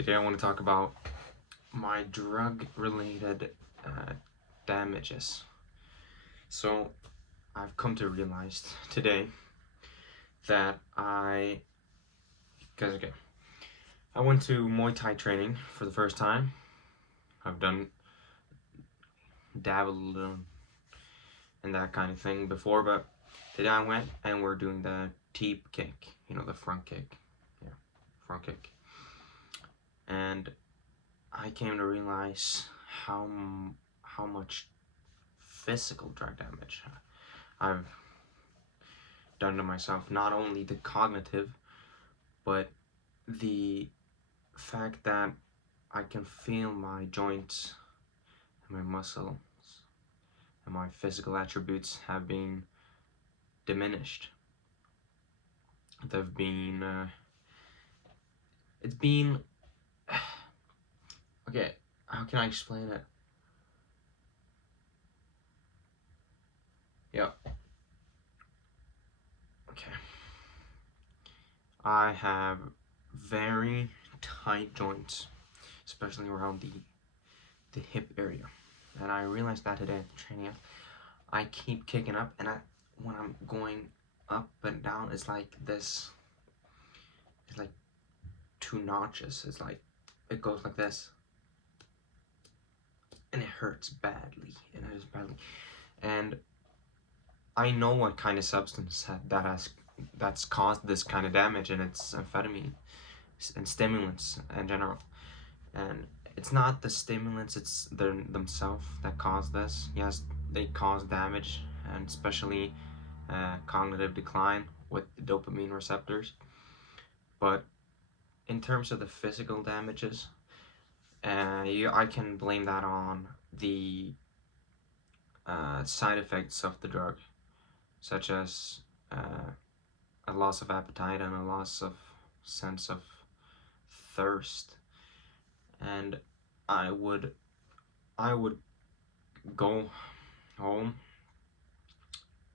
Today I want to talk about my drug-related damages. So I've come to realize today that I went to Muay Thai training for the first time. I've dabbled in that kind of thing before, but today I went and we're doing the teep kick, the front kick. Yeah, front kick. And I came to realize how much physical drug damage I've done to myself. Not only the cognitive, but the fact that I can feel my joints and my muscles and my physical attributes have been diminished. They've been it's been okay, how can I explain it? Yeah. Okay. I have very tight joints, especially around the hip area. And I realized that today at the training. I keep kicking up, and when I'm going up and down, it's like this. It's like two notches. It's like it goes like this, and it hurts badly. And I know what kind of substance that's caused this kind of damage, and it's amphetamine and stimulants in general. And it's not the stimulants, it's themselves that cause this. Yes, they cause damage, and especially cognitive decline with the dopamine receptors. But in terms of the physical damages, I can blame that on the side effects of the drug, such as a loss of appetite and a loss of sense of thirst. And I would go home,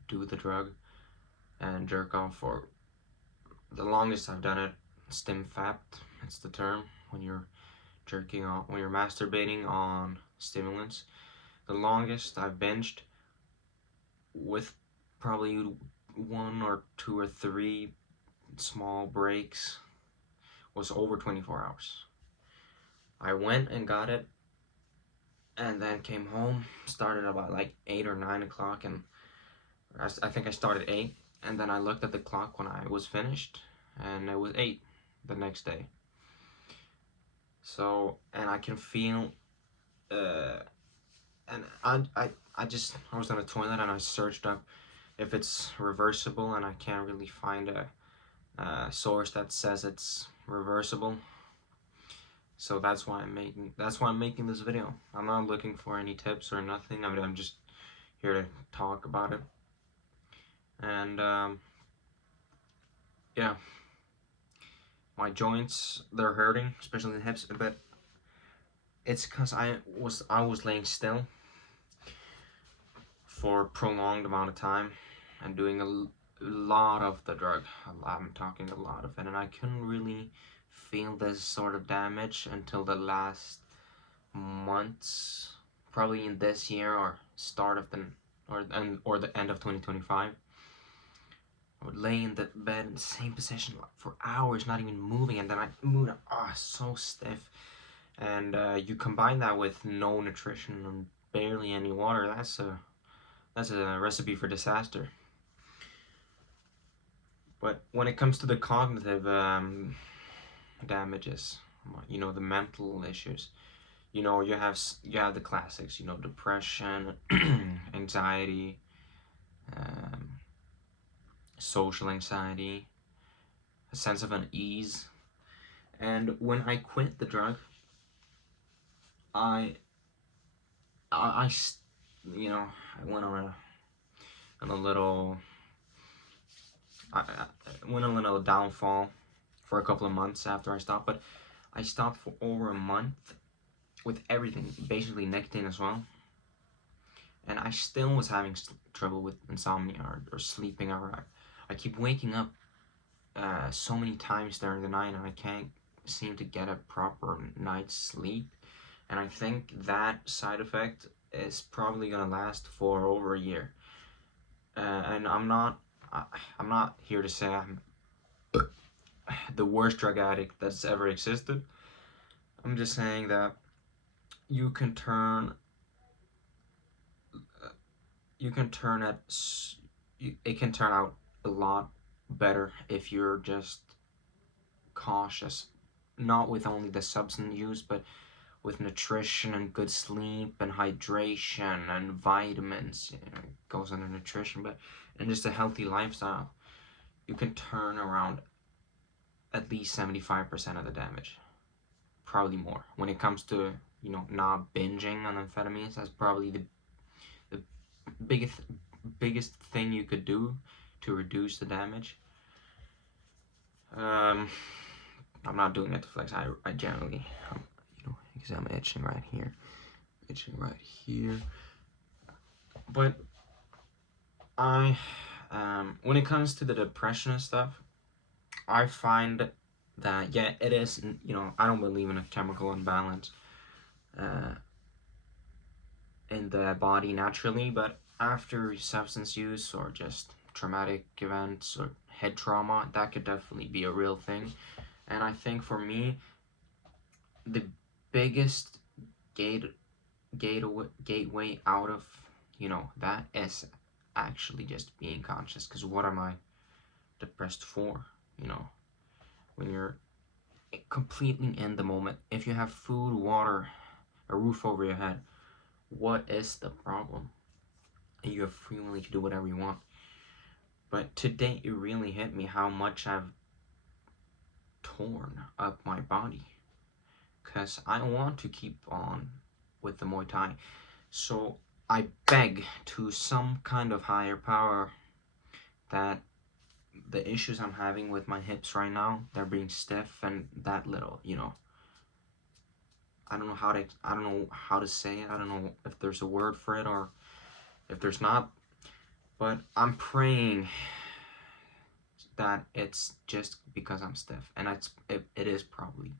do the drug, and jerk off for the longest I've done it. Stim fap, it's the term when you're jerking off, when you're masturbating on stimulants. The longest I've binged, with probably 1 or 2 or 3 small breaks, was over 24 hours. I went and got it, and then came home, started about like 8 or 9 o'clock, and I think I started 8, and then I looked at the clock when I was finished, and it was 8 the next day. So, and I can feel, and I was on the toilet and I searched up if it's reversible, and I can't really find a source that says it's reversible. So that's why I'm making this video. I'm not looking for any tips or nothing. I mean, I'm just here to talk about it. And yeah, my joints, they're hurting, especially the hips, but it's because I was laying still for a prolonged amount of time and doing a lot of the drug. I'm talking a lot of it, and I couldn't really feel this sort of damage until the last months, probably in this year or start of the end of 2025. I would lay in the bed in the same position for hours, not even moving, and then I moved. So stiff. And you combine that with no nutrition and barely any water. That's a recipe for disaster. But when it comes to the cognitive damages, the mental issues, you have the classics, depression, anxiety, social anxiety, a sense of unease. And when I quit the drug, I went on a little downfall for a couple of months after I stopped, but I stopped for over a month with everything, basically nicotine as well, and I still was having trouble with insomnia or sleeping. I keep waking up so many times during the night, and I can't seem to get a proper night's sleep, and I think that side effect is probably gonna last for over a year. And I'm not here to say I'm the worst drug addict that's ever existed. I'm just saying that you can turn you can turn it it can turn out a lot better if you're just cautious, not with only the substance use, but with nutrition and good sleep and hydration and vitamins. You know, it goes under nutrition, but and just a healthy lifestyle, you can turn around at least 75% of the damage, probably more. When it comes to, you know, not binging on amphetamines, that's probably the biggest biggest thing you could do to reduce the damage. Um, I'm not doing it to flex. I generally, you know, because I'm itching right here, But when it comes to the depression and stuff, I find that yeah, it is. You know, I don't believe in a chemical imbalance uh, in the body naturally, but after substance use or just traumatic events or head trauma, that could definitely be a real thing. And I think for me, the biggest gate gateway out of, you know, that is actually just being conscious. Because what am I depressed for? You know, when you're completely in the moment, if you have food, water, a roof over your head, what is the problem? And you have free will to do whatever you want. But today it really hit me how much I've torn up my body, because I want to keep on with the Muay Thai. So I beg to some kind of higher power that the issues I'm having with my hips right now, they're being stiff and that little, you know, I don't know how to say it. I don't know if there's a word for it or if there's not, but I'm praying that it's just because I'm stiff, and it is probably,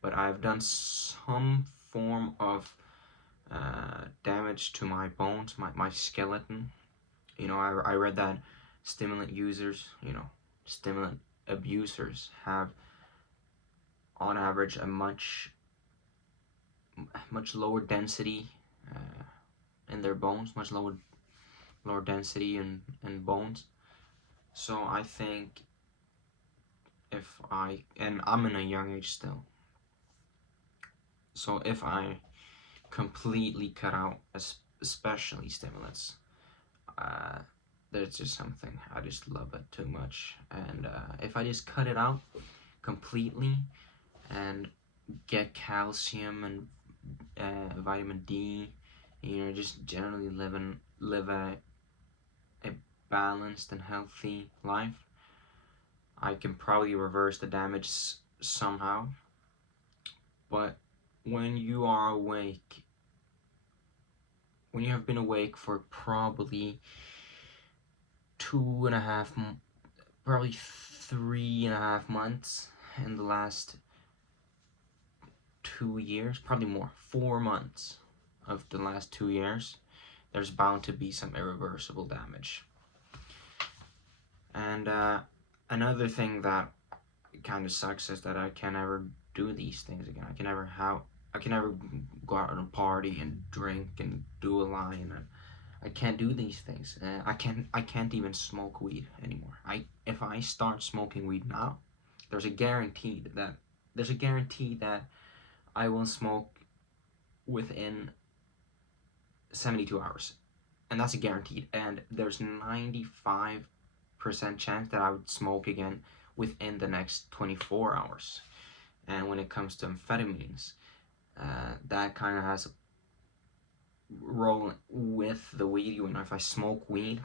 but I've done some form of damage to my bones, my skeleton. You know, I read that stimulant users, you know, stimulant abusers have on average a much lower density in their bones, much lower density in bones. So I think if and I'm in a young age still, so if I completely cut out, especially stimulants, uh, there's just something, I just love it too much. And if I just cut it out completely and get calcium and vitamin D, you know, just generally live a balanced and healthy life, I can probably reverse the damage somehow. But when you are awake, when you have been awake for probably 3.5 months in the last 2 years, probably more, 4 months of the last 2 years, there's bound to be some irreversible damage. And another thing that kind of sucks is that I can't ever do these things again. I can never go out on a party and drink and do a line, and I can't do these things. I can't even smoke weed anymore. If I start smoking weed now, there's a guarantee that I will smoke within 72 hours, and that's a guaranteed. And there's 95% chance that I would smoke again within the next 24 hours. And when it comes to amphetamines, that kind of has a role with the weed. You know, if I smoke weed,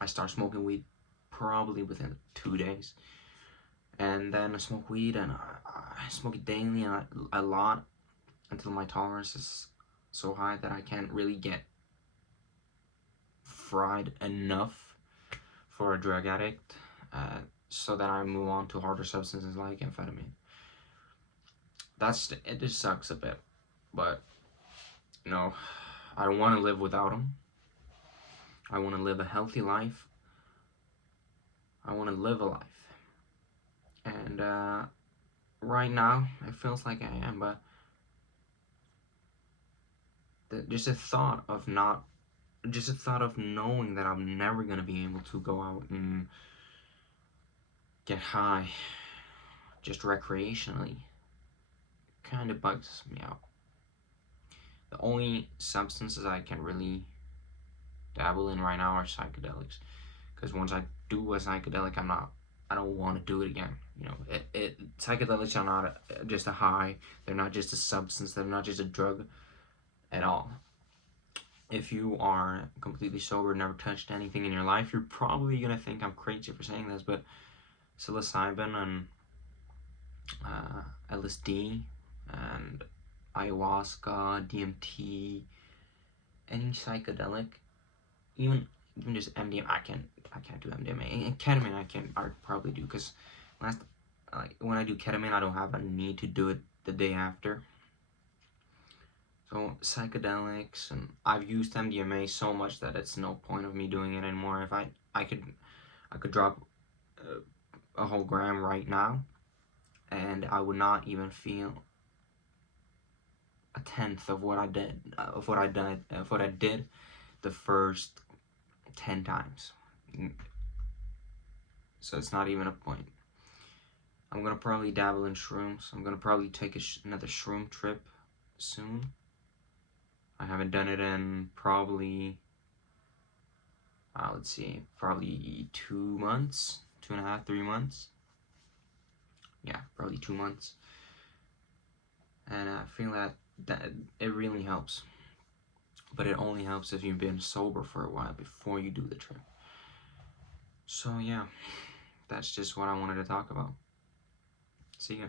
I start smoking weed probably within 2 days, and then I smoke weed and I smoke it daily and a lot until my tolerance is so high that I can't really get fried enough for a drug addict, so that I move on to harder substances like amphetamine. it just sucks a bit, but you know, I don't want to live without them. I want to live a healthy life. I want to live a life, and right now it feels like I am, but just a thought of not, just a thought of knowing that I'm never gonna be able to go out and get high, just recreationally, kind of bugs me out. The only substances I can really dabble in right now are psychedelics, because once I do a psychedelic, I don't want to do it again. You know, psychedelics are not just a high. They're not just a substance. They're not just a drug at all. If you are completely sober, never touched anything in your life, you're probably gonna think I'm crazy for saying this, but psilocybin and LSD and ayahuasca, DMT, any psychedelic, even just MDMA. I can't do MDMA. And ketamine I probably do, because last when I do ketamine, I don't have a need to do it the day after. So psychedelics, and I've used MDMA so much that it's no point of me doing it anymore. If I could drop a whole gram right now, and I would not even feel a tenth of what I did, of what I did the first 10 times. So it's not even a point. I'm gonna probably dabble in shrooms. I'm gonna probably take another shroom trip soon. I haven't done it in probably, let's see, probably 2 months, 2.5, 3 months. Yeah, probably 2 months. And I feel that it really helps. But it only helps if you've been sober for a while before you do the trip. So yeah, that's just what I wanted to talk about. See ya.